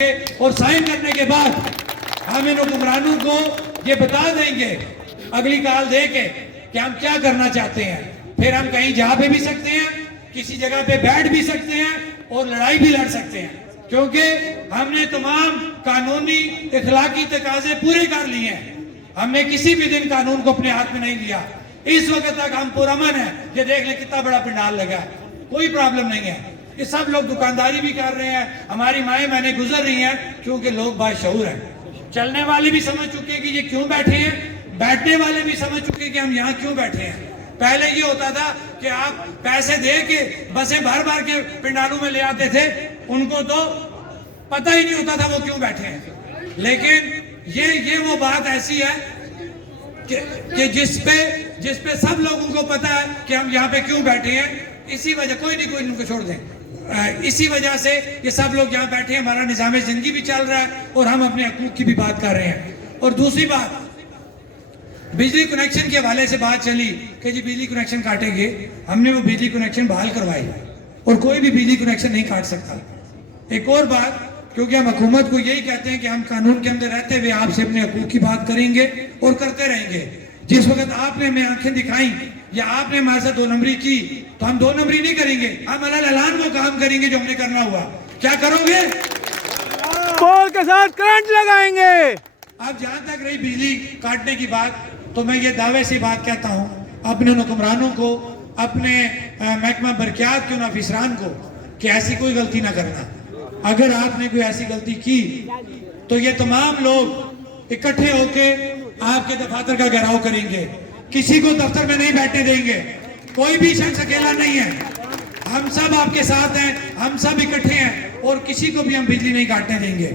اور سائن کرنے کے بعد ہم ان حکمرانوں کو یہ بتا دیں گے اگلی کال دے کے کہ ہم کیا کرنا چاہتے ہیں. پھر ہم کہیں جا بھی سکتے ہیں, کسی جگہ پہ بیٹھ بھی سکتے ہیں اور لڑائی بھی لڑ سکتے ہیں, کیونکہ ہم نے تمام قانونی اخلاقی تقاضے پورے کر لیے ہیں. ہم نے کسی بھی دن قانون کو اپنے ہاتھ میں نہیں لیا. اس وقت تک ہم پرامن ہیں. یہ دیکھ لیں کتنا بڑا پنڈال لگا ہے, کوئی پرابلم نہیں ہے. یہ سب لوگ دکانداری بھی کر رہے ہیں, ہماری مائیں بہنیں گزر رہی ہیں, کیونکہ لوگ باشعور ہیں. چلنے والے بھی سمجھ چکے ہیں کہ یہ کیوں بیٹھے ہیں, بیٹھنے والے بھی سمجھ چکے ہیں کہ ہم یہاں کیوں بیٹھے ہیں. پہلے یہ ہوتا تھا کہ آپ پیسے دے کے بسیں بھر بھر کے پنڈالوں میں لے آتے تھے, ان کو تو پتہ ہی نہیں ہوتا تھا وہ کیوں بیٹھے ہیں. لیکن یہ وہ بات ایسی ہے کہ جس پہ سب لوگوں کو پتہ ہے کہ ہم یہاں پہ کیوں بیٹھے ہیں. اسی وجہ کوئی ان کو چھوڑ دیں, اسی وجہ سے یہ سب لوگ یہاں بیٹھے ہیں. ہمارا نظام زندگی بھی چل رہا ہے اور ہم اپنے حقوق کی بھی بات کر رہے ہیں. اور دوسری بات, بجلی کنیکشن کے حوالے سے بات چلی کہ جی بجلی کنیکشن کاٹیں گے. ہم نے وہ بجلی کنیکشن بحال کروائی اور کوئی بھی بجلی کنیکشن نہیں کاٹ سکتا. ایک اور بات, کیونکہ ہم حکومت کو یہی کہتے ہیں کہ ہم قانون کے اندر رہتے ہوئے آپ سے اپنے حقوق کی بات کریں گے اور کرتے رہیں گے. جس وقت آپ نے ہمیں آنکھیں دکھائیں یا آپ نے ہمارے ساتھ دو نمبری کی تو ہم دو نمبری نہیں کریں گے. ہم علیٰ اعلان وہ کام کریں گے جو ہم نے کرنا ہوا. کیا کرو گے؟ پول کے ساتھ کرنٹ لگائیں گے. اب جہاں تک رہی بجلی کاٹنے کی بات, تو میں یہ دعوے سے بات کہتا ہوں اپنے حکمرانوں کو, اپنے محکمہ برقیات کے ان افسران کو, کہ ایسی کوئی غلطی نہ کرنا. اگر آپ نے کوئی ایسی غلطی کی تو یہ تمام لوگ اکٹھے ہو کے آپ کے دفاتر کا گھیراؤ کریں گے. کسی کو دفتر میں نہیں بیٹھنے دیں گے. کوئی بھی شخص اکیلا نہیں ہے, ہم سب آپ کے ساتھ ہیں, ہم سب اکٹھے ہیں اور کسی کو بھی ہم بجلی نہیں کاٹنے دیں گے.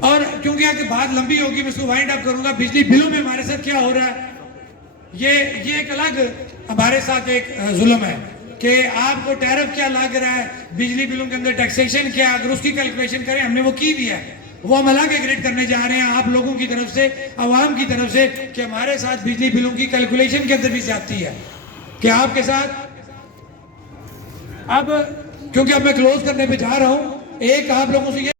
اور کیونکہ اگر بات لمبی ہوگی میں اس کو وائنڈ اپ کروں گا. بجلی بلوں میں ہمارے ساتھ کیا ہو رہا ہے, یہ ایک الگ ہمارے ساتھ ایک ظلم ہے کہ آپ کو ٹیرف کیا لگ رہا ہے, بجلی بلوں کے اندر ٹیکسیشن کیا, اگر اس کی کیلکولیشن کریں, ہم نے وہ کی بھی ہے, وہ ہم الگ ایگریڈ کرنے جا رہے ہیں آپ لوگوں کی طرف سے, عوام کی طرف سے, کہ ہمارے ساتھ بجلی بلوں کی کیلکولیشن کے اندر بھی زیادتی ہے. کہ آپ کے ساتھ اب کیونکہ اب میں کلوز کرنے پہ جا رہا ہوں, ایک آپ لوگوں سے یہ